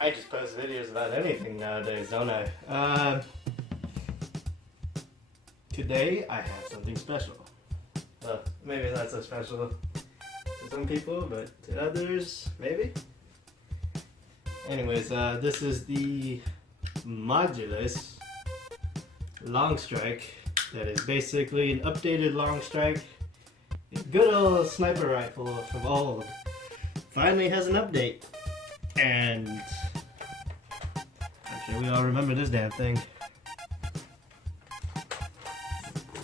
I just post videos about anything nowadays, don't I? Today I have something special. Well, maybe not so special to some people, but to others, maybe? Anyways, this is the Modulus Longstrike. That is basically an updated Longstrike. A good old sniper rifle from old. Finally has an update. And I'm sure we all remember this damn thing.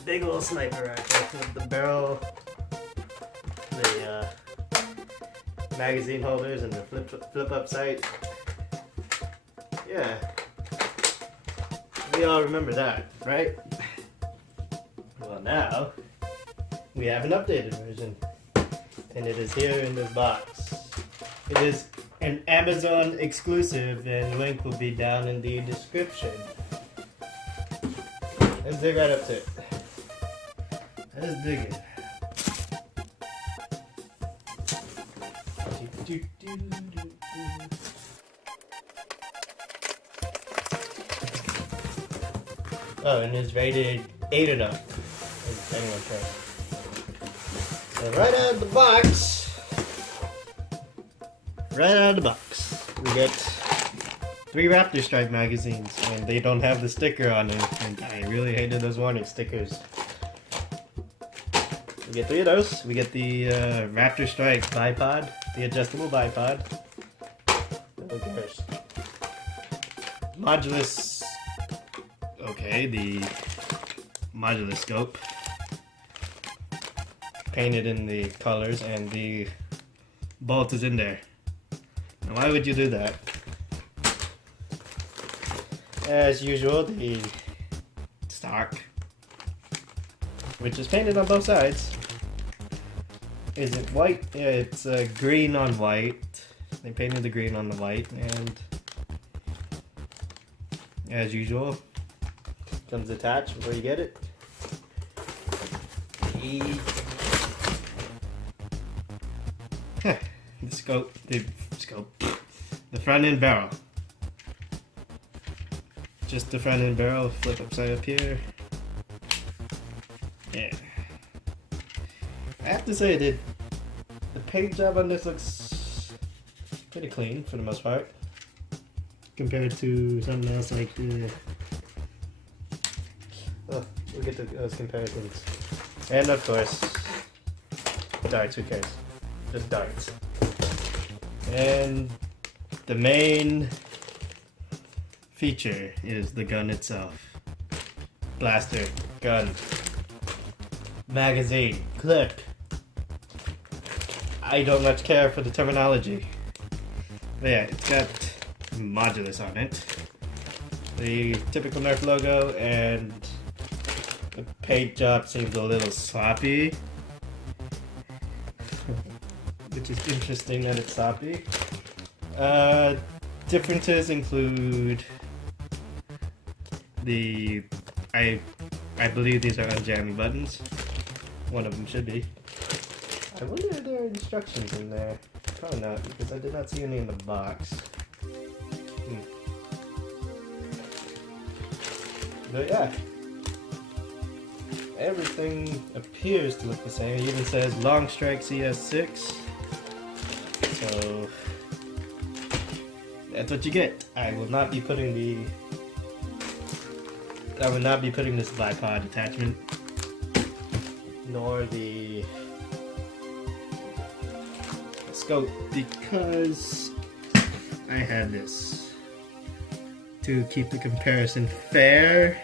Big old sniper rifle with the barrel, the magazine holders, and the flip up sight. Yeah, we all remember that, right? Well, now we have an updated version, and it is here in this box. It is an Amazon exclusive, and link will be down in the description. Let's dig right up to it. Let's dig it. Oh, and it's rated 8 and up. Anyone tries. So right out of the box, we get 3 Raptor Strike magazines, and they don't have the sticker on them, and I really hated those warning stickers. We get 3 of those. We get the Raptor Strike bipod, the adjustable bipod. Who cares? Modulus. Okay, the Modulus scope. Painted in the colors, and the bolt is in there. Now, why would you do that? As usual, the stock, which is painted on both sides. Is it white? Yeah, it's green on white. They painted the green on the white, and as usual, comes attached before you get it. The front end barrel. Just the front end barrel, flip upside up here. Yeah. I have to say that the paint job on this looks pretty clean for the most part, compared to something else like the. Oh, we'll get to those comparisons. And of course, darts, who cares? Just darts. And the main feature is the gun itself. Blaster, gun, magazine, clip. I don't much care for the terminology. But yeah, it's got Modulus on it. The typical Nerf logo, and the paint job seems a little sloppy. Which is interesting that it's sloppy. Differences include I believe these are unjamming buttons. One of them should be. I wonder if there are instructions in there. Probably not, because I did not see any in the box. But yeah, everything appears to look the same. It even says Longstrike CS6. So that's what you get. I will not be putting this bipod attachment, nor the scope, because I had this to keep the comparison fair.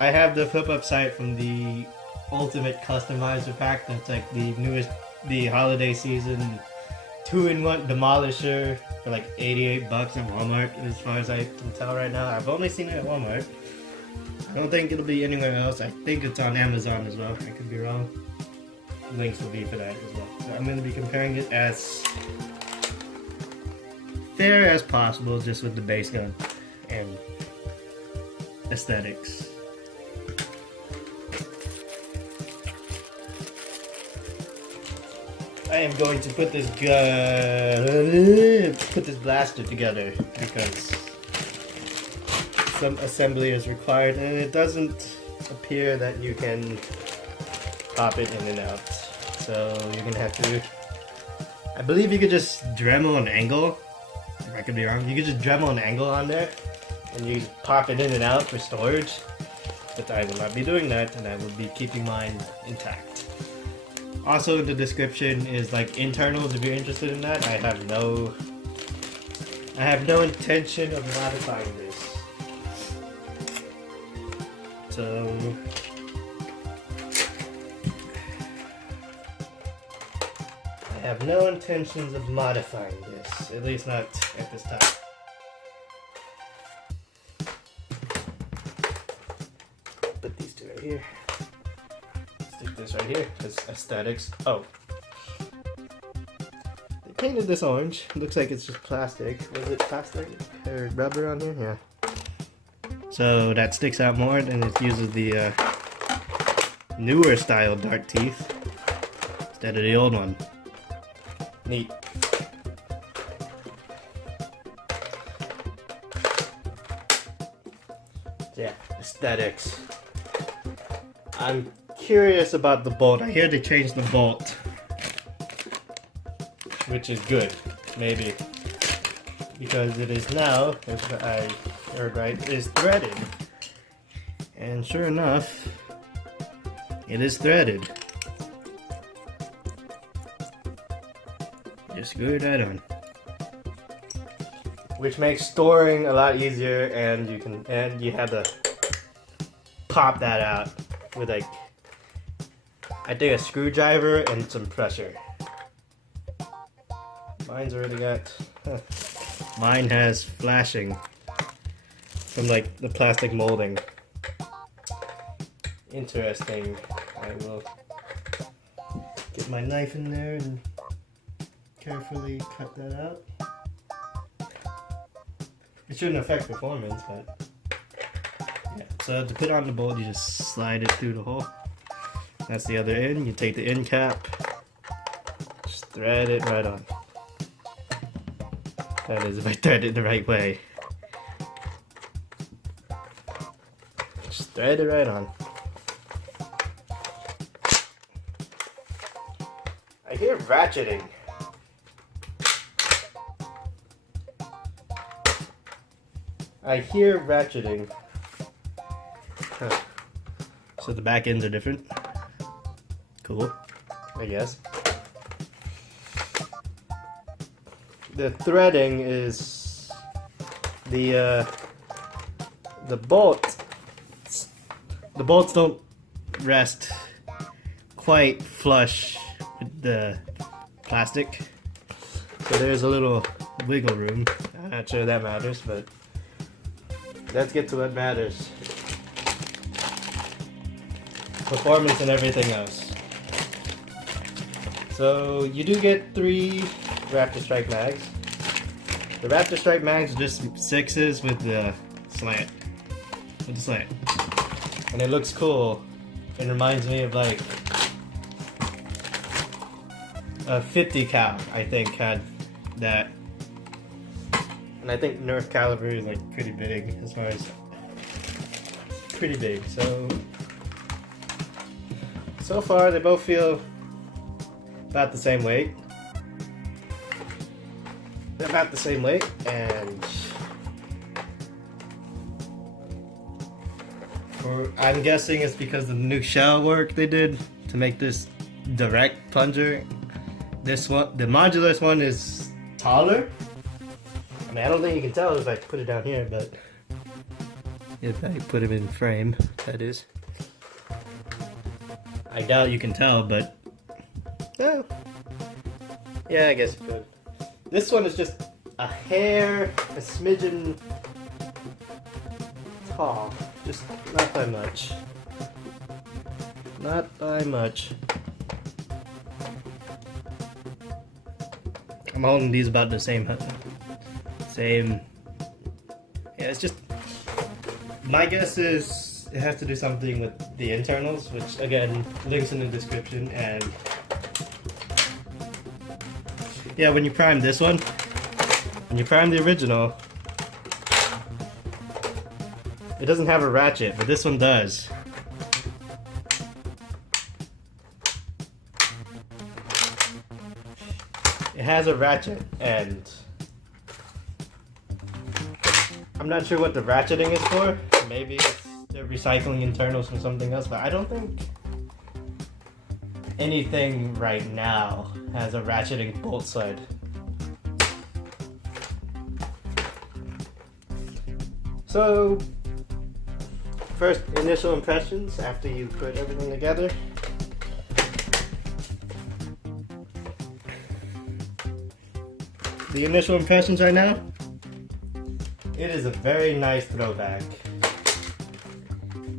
I have the flip up sight from the Ultimate Customizer pack. That's like the newest, the holiday season 2-in-1 demolisher for like $88 at Walmart, as far as I can tell right now. I've only seen it at Walmart. I don't think it'll be anywhere else. I think it's on Amazon as well. I could be wrong. Links will be for that as well. So I'm going to be comparing it as fair as possible, just with the base gun and aesthetics. I am going to put this blaster together because some assembly is required, and it doesn't appear that you can pop it in and out. So you're gonna have to. I believe you could just Dremel an angle. If I could be wrong, you could just Dremel an angle on there, and you pop it in and out for storage. But I will not be doing that, and I will be keeping mine intact. Also in the description is like internals if you're interested in that. I have no intention of modifying this. So I have no intentions of modifying this, at least not at this time. Put these two right here. Stick this right here because aesthetics. Oh, they painted this orange. Looks like it's just plastic. Was it plastic or rubber on here? Yeah. So that sticks out more, and it uses the newer style dark teeth instead of the old one. Neat. Yeah, aesthetics. I'm curious about the bolt. I hear they changed the bolt, which is good, maybe, because it is now, if I heard right, is threaded. And sure enough, it is threaded. Just screw that on. Which makes storing a lot easier, and you have to pop that out with like, I think a screwdriver and some pressure. Mine's already got, mine has flashing from like the plastic molding. Interesting. I will get my knife in there and carefully cut that out. It shouldn't affect performance, but yeah. So to put on the bolt, you just slide it through the hole. That's the other end. You take the end cap, just thread it right on. That is if I thread it the right way. Just thread it right on. I hear ratcheting. I hear ratcheting. Huh. So the back ends are different. Cool, I guess. The threading is the bolt. The bolts don't rest quite flush with the plastic, so there's a little wiggle room. I'm not sure that matters, but let's get to what matters. Performance and everything else. So you do get 3 Raptor Strike mags. The Raptor Strike mags are just 6s with the slant. And it looks cool. It reminds me of like a 50 cal, I think, had that. And I think Nerf caliber is like pretty big as far as pretty big. So far they both feel about the same weight. They're about the same weight, and I'm guessing it's because of the new shell work they did to make this direct plunger. This one, the Modulus one, is taller. I mean, I don't think you can tell if I put it down here, but if I put it in frame, that is. I doubt you can tell, but oh, yeah, I guess you could. This one is just a hair, a smidgen tall, just not by much. Not by much. I'm holding these about the same. Yeah, it's just, my guess is it has to do something with the internals, which again, links in the description, and Yeah, when you prime this one, when you prime the original, it doesn't have a ratchet, but this one does. It has a ratchet, and I'm not sure what the ratcheting is for. Maybe it's they're recycling internals from something else, but I don't think anything right now has a ratcheting bolt side. So, first initial impressions after you put everything together. The initial impressions right now, it is a very nice throwback.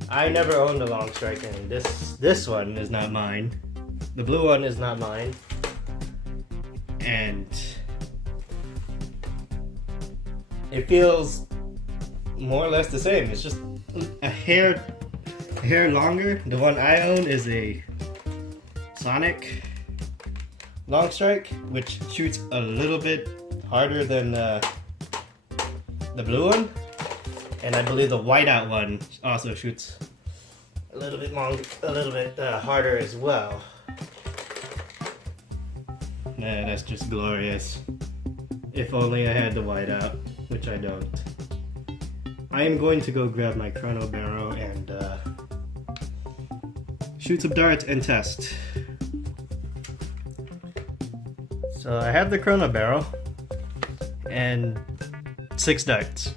I never owned a Longstrike, and this one is not mine. The blue one is not mine. And it feels more or less the same. It's just a hair longer. The one I own is a Sonic Longstrike, which shoots a little bit harder than the blue one, and I believe the whiteout one also shoots a little bit harder as well. Nah, that's just glorious. If only I had the whiteout, which I don't. I am going to go grab my chrono barrel and shoot some darts and test. So I have the chrono barrel and 6 darts.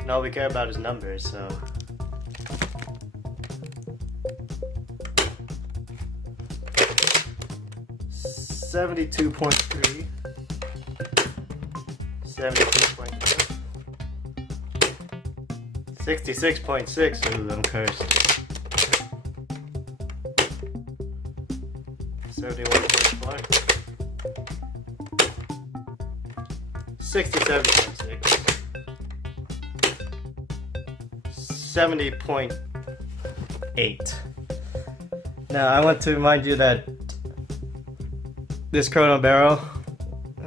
And all we care about is numbers, so. $72.3, 72.3, 66.6. Ooh, I'm cursed. 71.4, 67.6, 70.8. Now I want to remind you that this chrono barrel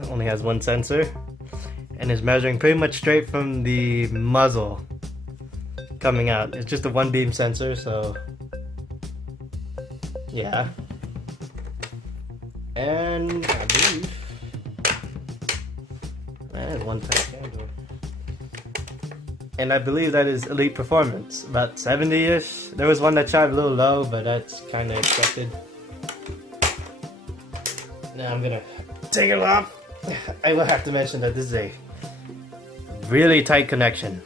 only has one sensor and is measuring pretty much straight from the muzzle coming out. It's just a one beam sensor, so yeah. And I believe that is one tight candle. And I believe that is elite performance, about 70-ish. There was one that shot a little low, but that's kind of expected. Now I'm gonna take it off. I will have to mention that this is a really tight connection.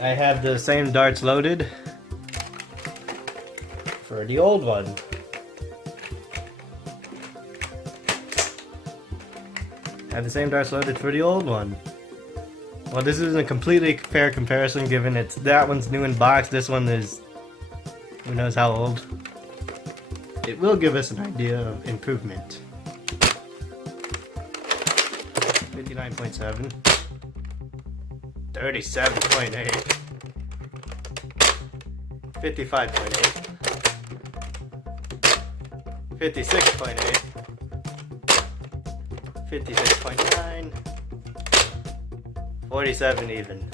I have the same darts loaded for the old one. I have the same darts loaded for the old one. Well, this isn't a completely fair comparison given that one's new in box, this one is who knows how old. It will give us an idea of improvement. 59.7, 37.8, 55.8, 56.8, 56.9, 47 even.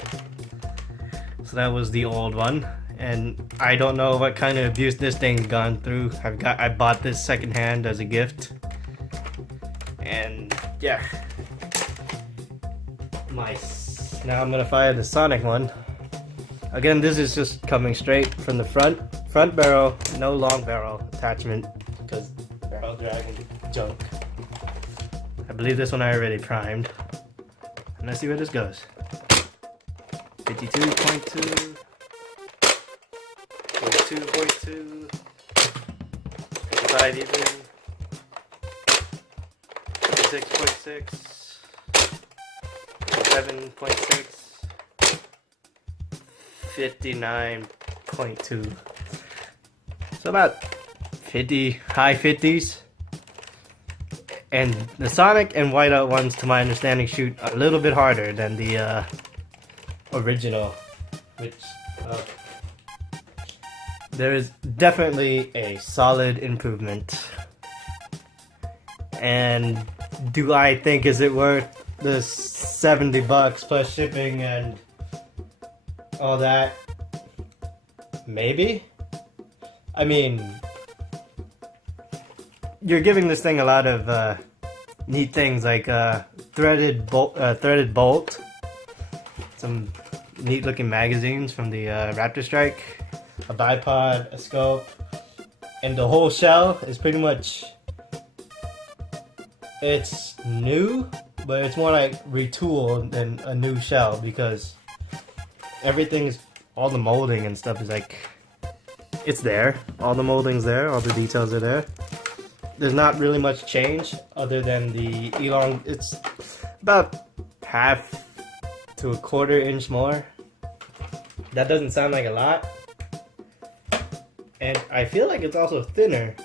So that was the old one. And I don't know what kind of abuse this thing's gone through. I bought this secondhand as a gift, and yeah. Now I'm gonna fire the Sonic one. Again, this is just coming straight from the front barrel, no long barrel attachment because barrel dragging junk. I believe this one I already primed. And let's see where this goes. 52.2. 42.2, 55 even, 56.6, 7.6, 59.2. So about 50, high 50s. And the Sonic and whiteout ones, to my understanding, shoot a little bit harder than the original, which there is definitely a solid improvement. And do I think is it worth the $70 plus shipping and all that? Maybe. I mean, you're giving this thing a lot of neat things like threaded bolt, some neat looking magazines from the Raptor Strike, a bipod, a scope, and the whole shell is pretty much, it's new, but it's more like retooled than a new shell because everything's, all the molding and stuff is like, it's there. All the molding's there, all the details are there. There's not really much change other than the it's about half to a quarter inch more. That doesn't sound like a lot. And I feel like it's also thinner.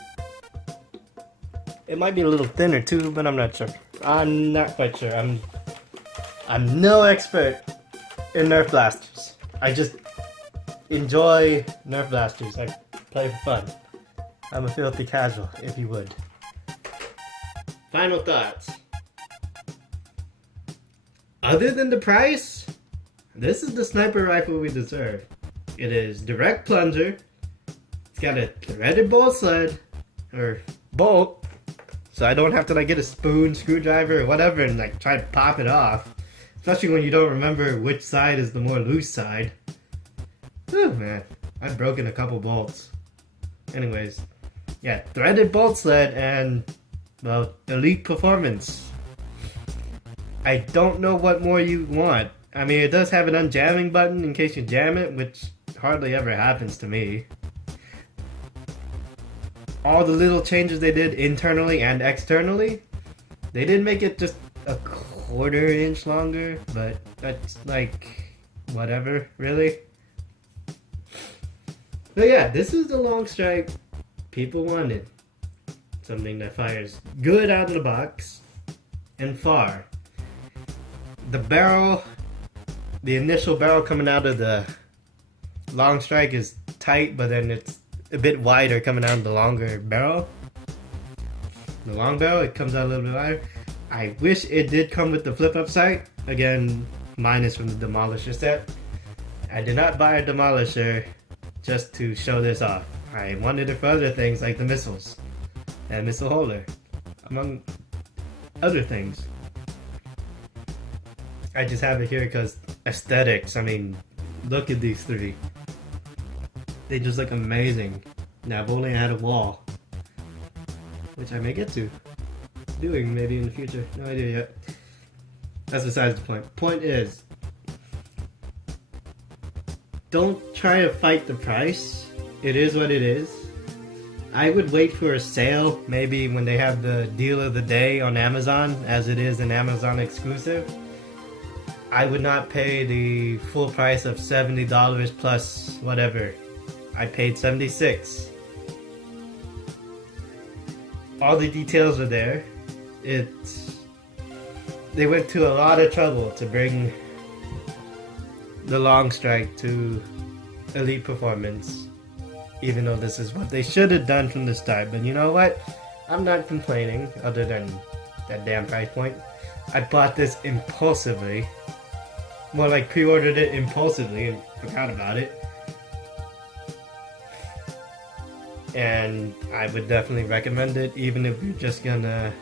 It might be a little thinner too, but I'm not sure. I'm not quite sure. I'm no expert in Nerf Blasters. I just enjoy Nerf Blasters. I play for fun. I'm a filthy casual, if you would. Final thoughts. Other than the price, this is the sniper rifle we deserve. It is direct plunger. It's got a threaded bolt sled, or bolt, so I don't have to like get a spoon, screwdriver, or whatever and like try to pop it off. Especially when you don't remember which side is the more loose side. Whew, man, I've broken a couple bolts. Anyways, yeah, threaded bolt sled and, well, elite performance. I don't know what more you want. I mean, it does have an unjamming button in case you jam it, which hardly ever happens to me. All the little changes they did internally and externally, they did make it just a quarter inch longer, but that's like, whatever, really. But yeah, this is the Longstrike people wanted. Something that fires good out of the box and far. The barrel, the initial barrel coming out of the Longstrike is tight, but then it's a bit wider coming out of the longer barrel. The long barrel, it comes out a little bit wider. I wish it did come with the flip up sight. Again, mine is from the Demolisher set. I did not buy a Demolisher just to show this off. I wanted it for other things like the missiles and missile holder, among other things. I just have it here because aesthetics. I mean, look at these three. They just look amazing. Now I've only had a wall, which I may get to doing maybe in the future. No idea yet. That's besides the point. Point is, don't try to fight the price. It is what it is. I would wait for a sale, maybe when they have the deal of the day on Amazon, as it is an Amazon exclusive. I would not pay the full price of $70 plus whatever. I paid $76. All the details are there. They went to a lot of trouble to bring the Longstrike to elite performance, even though this is what they should have done from the start. But you know what? I'm not complaining, other than that damn price point. I bought this impulsively. More like pre-ordered it impulsively and forgot about it. And I would definitely recommend it, even if you're just gonna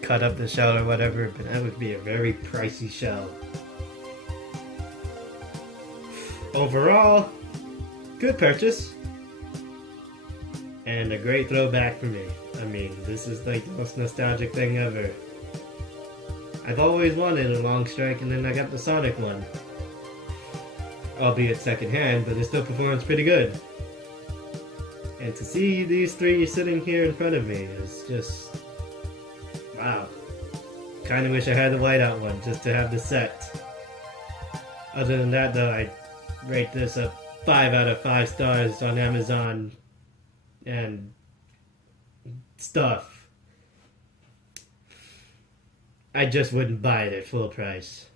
cut up the shell or whatever, but that would be a very pricey shell. Overall, good purchase. And a great throwback for me. I mean, this is like the most nostalgic thing ever. I've always wanted a Longstrike, and then I got the Sonic one. Albeit secondhand, but it still performs pretty good. And to see these three sitting here in front of me is just... wow. Kinda wish I had the whiteout one, just to have the set. Other than that though, I rate this a 5 out of 5 stars on Amazon and stuff. I just wouldn't buy it at full price.